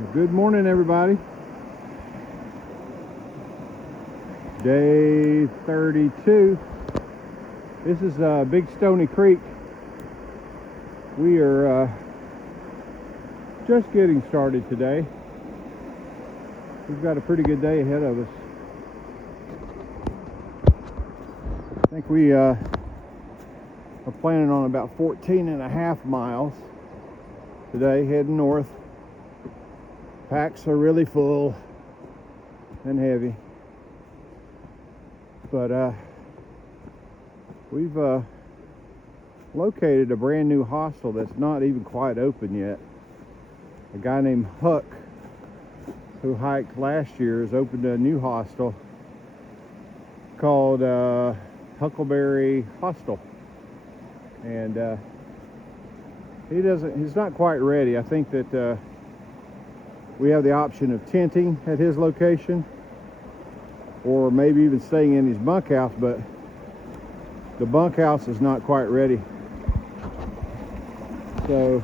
Good morning, everybody. Day 32. This is Big Stony Creek. We are just getting started today. We've got a pretty good day ahead of us. I think we are planning on about 14.5 miles today, heading north. Packs are really full and heavy, but we've located a brand new hostel that's not even quite open yet. A guy named Huck, who hiked last year, has opened a new hostel called Huckleberry Hostel, and he's not quite ready. I think that we have the option of tenting at his location, or maybe even staying in his bunkhouse, but the bunkhouse is not quite ready. So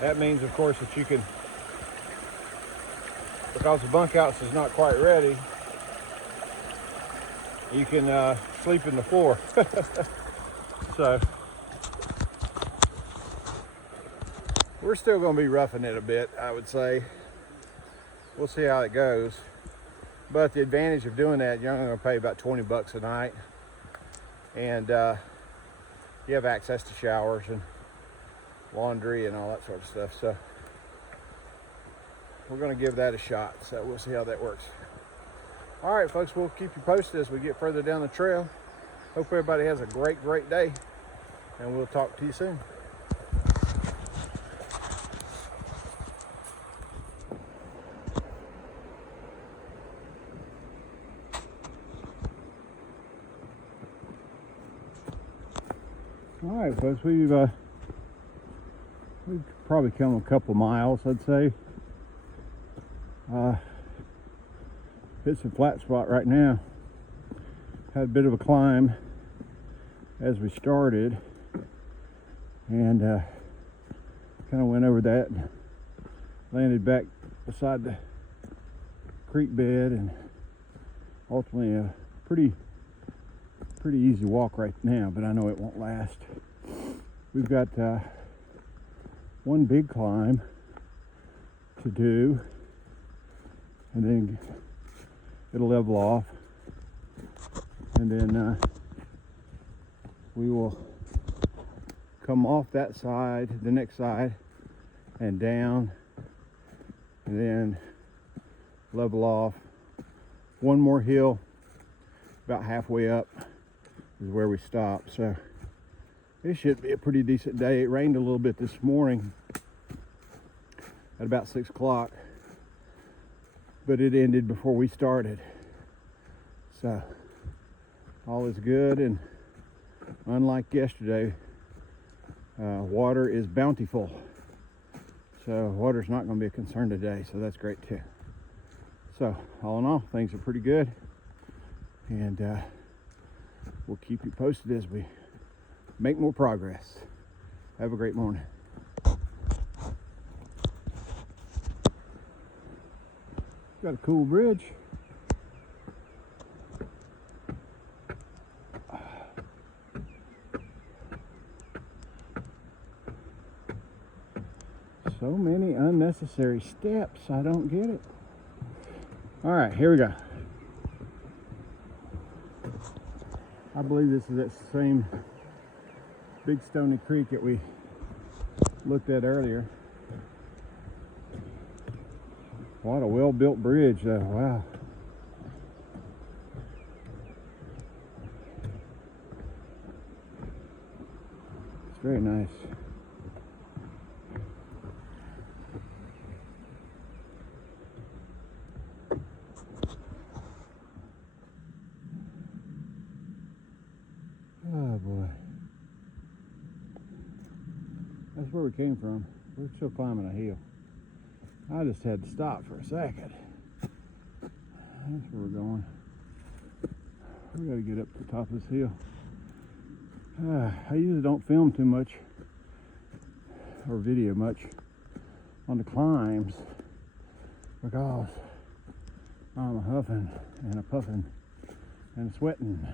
that means, of course, that you can, because the bunkhouse is not quite ready, you can sleep in the floor. So we're still going to be roughing it a bit, I would say. We'll see how it goes. But the advantage of doing that, you're only going to pay about $20 a night. And you have access to showers and laundry and all that sort of stuff. So we're going to give that a shot. So we'll see how that works. All right, folks, we'll keep you posted as we get further down the trail. Hope everybody has a great day. And we'll talk to you soon. All right, folks, we've probably come a couple miles, I'd say. It's a flat spot right now. Had a bit of a climb as we started, and kind of went over that and landed back beside the creek bed, and ultimately a pretty easy walk right now, but I know it won't last. We've got one big climb to do, and then it'll level off, and then we will come off that side, the next side, and down, and then level off. One more hill, about halfway up is where we stop. So it should be a pretty decent day. It rained a little bit this morning at about 6 o'clock, but it ended before we started. So all is good, and unlike yesterday, water is bountiful. So water's not going to be a concern today, so that's great too. So all in all, things are pretty good, and we'll keep you posted as we make more progress. Have a great morning. Got a cool bridge. So many unnecessary steps. I don't get it. All right, here we go. I believe this is that same Big Stony Creek that we looked at earlier. What a well-built bridge, though. Wow. It's very nice. Oh boy. That's where we came from. We're still climbing a hill. I just had to stop for a second. That's where we're going. We got to get up to the top of this hill. I usually don't film too much or video much on the climbs because I'm a huffing and a puffing and sweating.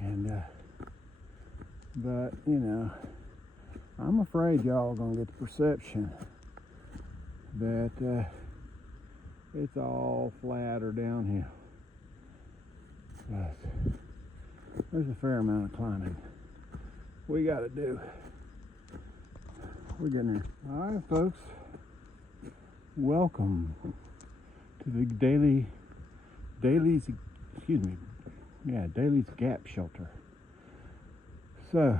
And but you know, I'm afraid y'all gonna get the perception that it's all flat or downhill. But there's a fair amount of climbing we gotta do. We're getting there. All right, folks. Welcome to the Daly's Gap Shelter. So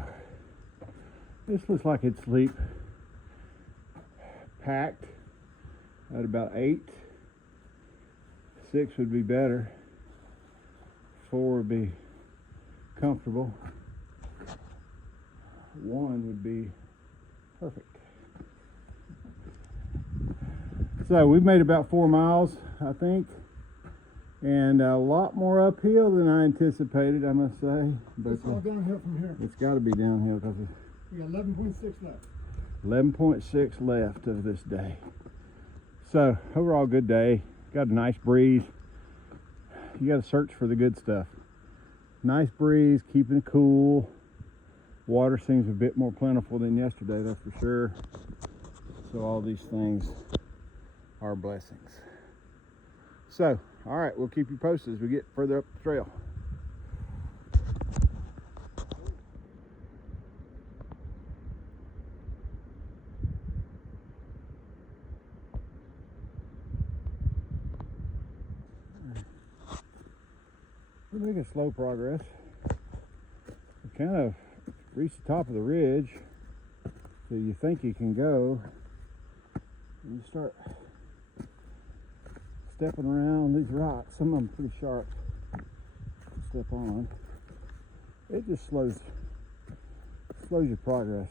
this looks like it's sleep packed at about 8. 6 would be better. 4 would be comfortable. 1 would be perfect. So we've made about 4 miles, I think, and a lot more uphill than I anticipated, I must say. But it's all downhill from here. It's got to be downhill because we got 11.6 left. 11.6 left of this day. So overall, good day. Got a nice breeze. You got to search for the good stuff. Nice breeze, keeping it cool. Water seems a bit more plentiful than yesterday, that's for sure. So all these things are blessings. So, all right, we'll keep you posted as we get further up the trail. We're making slow progress. We kind of reached the top of the ridge, so you think you can go, and you start stepping around these rocks. Some of them pretty sharp to step on. It just slows your progress.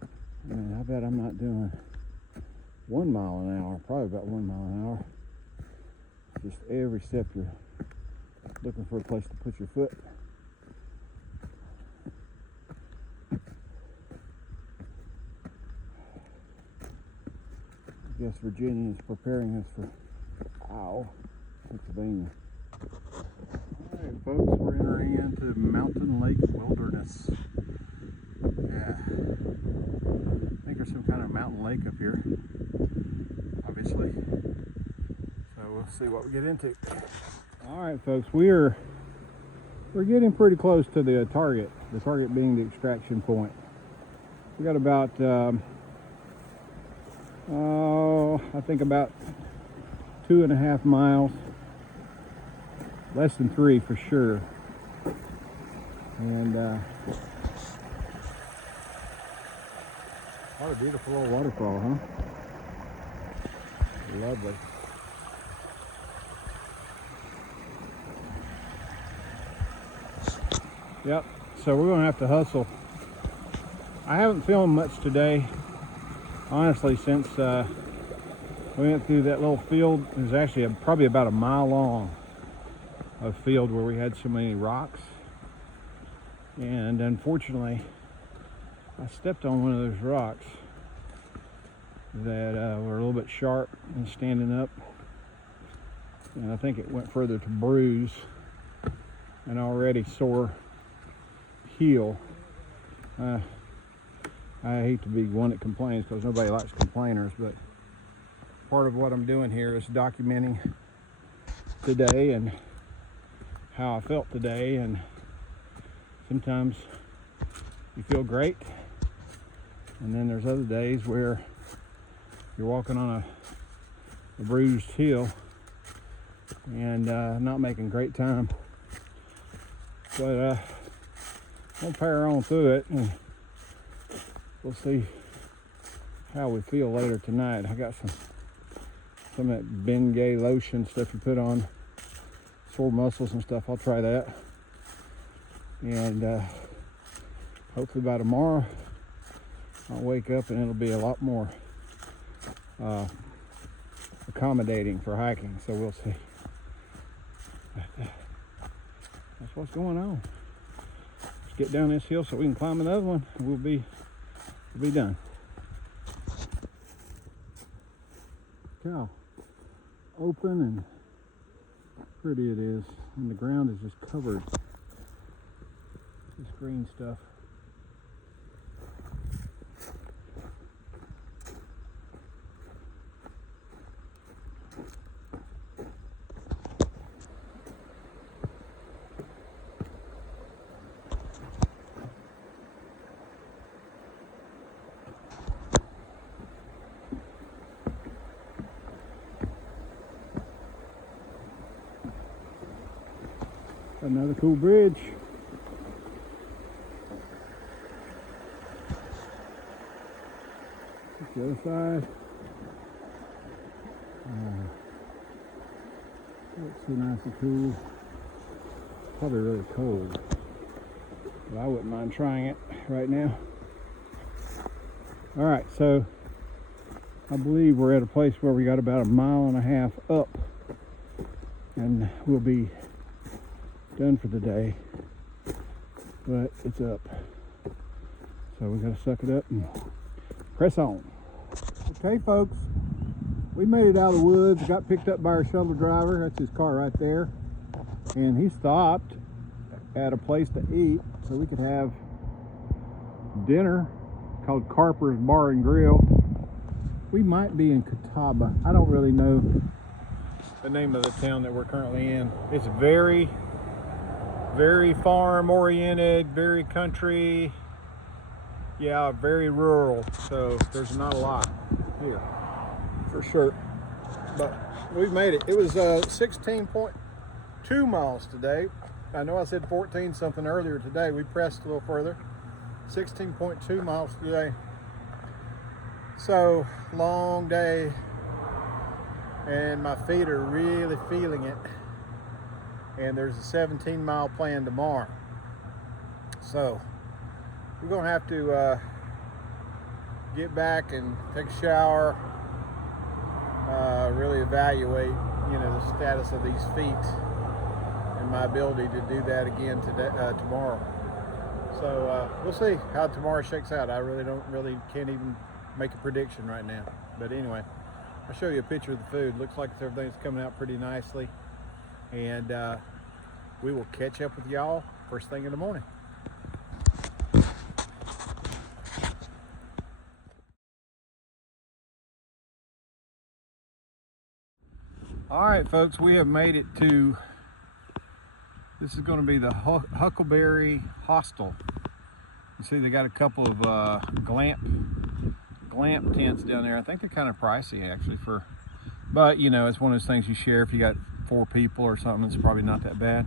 I mean, I bet I'm not doing 1 mile an hour, probably about 1 mile an hour. Just every step you're looking for a place to put your foot. I guess Virginia is preparing us for Pennsylvania. All right, folks, we're entering into Mountain Lake Wilderness. Yeah, I think there's some kind of mountain lake up here, obviously. So we'll see what we get into. All right, folks, we're getting pretty close to the target. The target being the extraction point. We got about I think about 2.5 miles, less than 3 for sure. And what a beautiful little waterfall, huh? Lovely. Yep, so we're gonna have to hustle. I haven't filmed much today, honestly, since we went through that little field. It was actually probably about a mile long of field where we had so many rocks. And unfortunately, I stepped on one of those rocks that were a little bit sharp and standing up. And I think it went further to bruise an already sore heel. I hate to be one that complains because nobody likes complainers, but part of what I'm doing here is documenting today and how I felt today. And sometimes you feel great, and then there's other days where you're walking on a bruised heel and not making great time. But we'll power on through it, and we'll see how we feel later tonight. I got some of that Bengay lotion stuff you put on sore muscles and stuff. I'll try that, and hopefully by tomorrow I'll wake up and it'll be a lot more accommodating for hiking. So we'll see. That's what's going on. Let's get down this hill so we can climb another one, and we'll be done. how open and pretty it is. And the ground is just covered with this green stuff. Another cool bridge. The other side. Looks so nice and cool. Probably really cold, but I wouldn't mind trying it right now. All right, so I believe we're at a place where we got about 1.5 miles up, and we'll be done for the day, but it's up, so we gotta suck it up and press on. Okay folks, we made it out of the woods, got picked up by our shuttle driver. That's his car right there, and he stopped at a place to eat so we could have dinner called Carper's Bar and Grill. We might be in Catawba. I don't really know the name of the town that we're currently in. It's very farm oriented, very country, yeah, very rural, so there's not a lot here for sure, but we've made it. It was 16.2 miles today. I know I said 14 something earlier today. We pressed a little further. 16.2 miles today, so long day, and my feet are really feeling it. And there's a 17-mile plan tomorrow. So we're gonna have to get back and take a shower, really evaluate, the status of these feet and my ability to do that again today, tomorrow. So we'll see how tomorrow shakes out. I can't even make a prediction right now. But anyway, I'll show you a picture of the food. Looks like everything's coming out pretty nicely. And we will catch up with y'all first thing in the morning. All right, folks, we have made it to, this is going to be the Huckleberry Hostel. You see they got a couple of glamp tents down there. I think they're kind of pricey actually but it's one of those things you share. If you got 4 people or something, it's probably not that bad.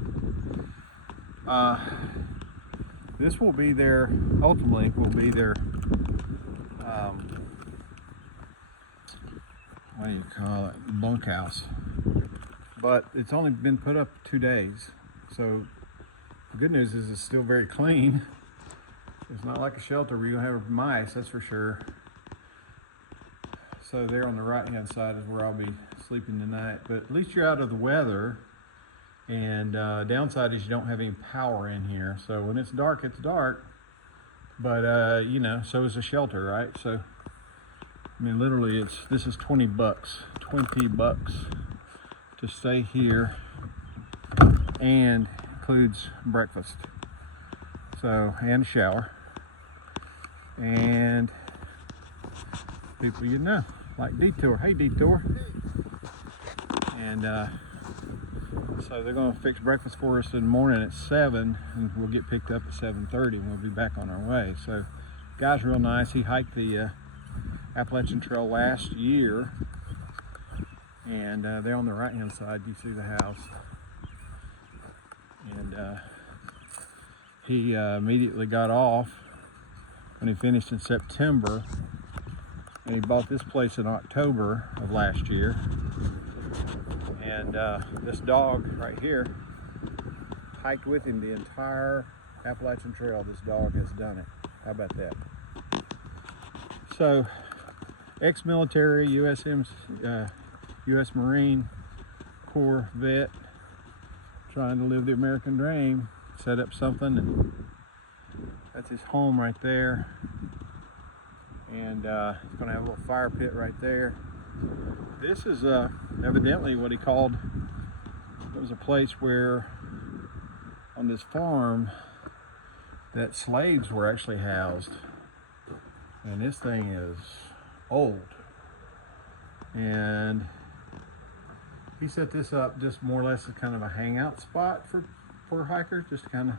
This will be their, ultimately will be their, what do you call it, bunkhouse. But it's only been put up 2 days. So the good news is it's still very clean. It's not like a shelter where you're gonna have mice, that's for sure. So there on the right hand side is where I'll be sleeping tonight, but at least you're out of the weather. And downside is you don't have any power in here. So when it's dark, but so is a shelter, right? So I mean, literally this is $20 to stay here, and includes breakfast, so, and a shower, and people like Detour. Hey Detour. And so they're going to fix breakfast for us in the morning at 7, and we'll get picked up at 7:30, and we'll be back on our way. So guy's real nice. He hiked the Appalachian Trail last year, and there on the right hand side you see the house, and he immediately got off when he finished in September, and he bought this place in October of last year. And this dog right here hiked with him the entire Appalachian Trail. This dog has done it. How about that? So, ex-military, U.S. Marine Corps vet, trying to live the American dream, set up something, and that's his home right there. And he's going to have a little fire pit right there. This is evidently what he called, it was a place where on this farm that slaves were actually housed. And this thing is old. And he set this up just more or less as kind of a hangout spot for hikers, just to kind of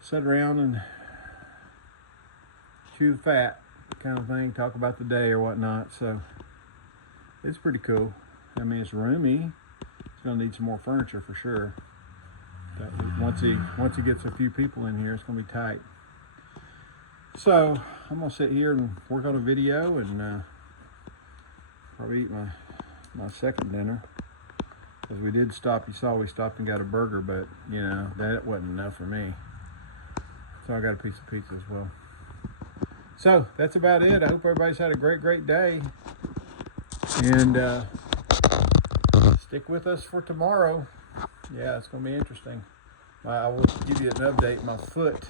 sit around and chew the fat kind of thing, talk about the day or whatnot. So it's pretty cool. I mean, it's roomy. It's gonna need some more furniture for sure. But once he gets a few people in here, it's gonna be tight. So I'm gonna sit here and work on a video and probably eat my second dinner. Because we did stop, you saw we stopped and got a burger, but you know, that wasn't enough for me. So I got a piece of pizza as well. So that's about it. I hope everybody's had a great day. And stick with us for tomorrow. Yeah, it's gonna be interesting. I will give you an update. My foot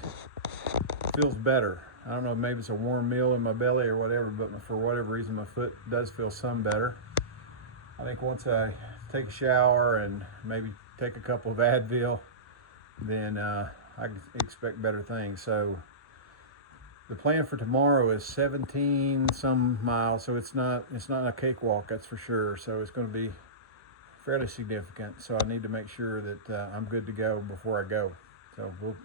feels better. I don't know, maybe it's a warm meal in my belly or whatever, but for whatever reason, my foot does feel some better. I think once I take a shower and maybe take a couple of Advil, then I can expect better things. So the plan for tomorrow is 17 some miles, so it's not a cakewalk, that's for sure. So it's going to be fairly significant. So I need to make sure that I'm good to go before I go. So we'll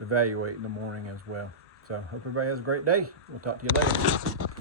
evaluate in the morning as well. So hope everybody has a great day. We'll talk to you later.